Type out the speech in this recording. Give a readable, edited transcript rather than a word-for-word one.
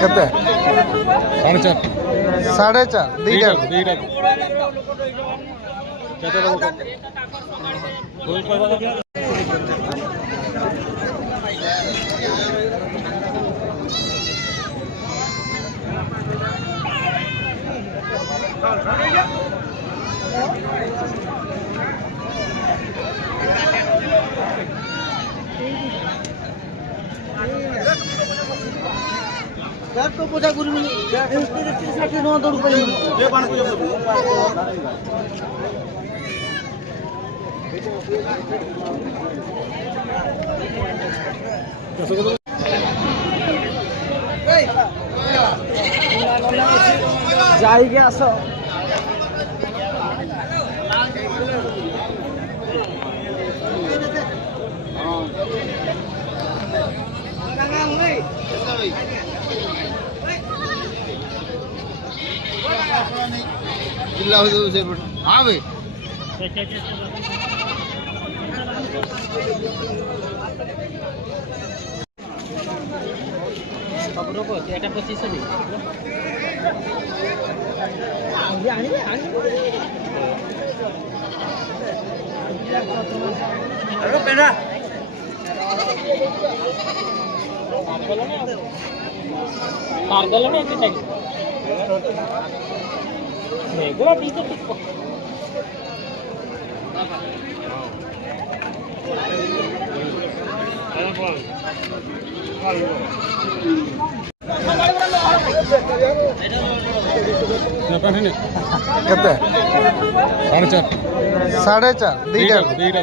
କେତେ? 4.5 ଦୁଇଟା। तो पूजा गुरु में 60 9 रुपए ये पान पूजा जाइए आस जिला से हाँ भाई खबर को এটা 25 নি আরে পেড়া কারগল না কি টাইম মেগুলা দিতে କେତେ? 4.5 ଦୁଇଟା।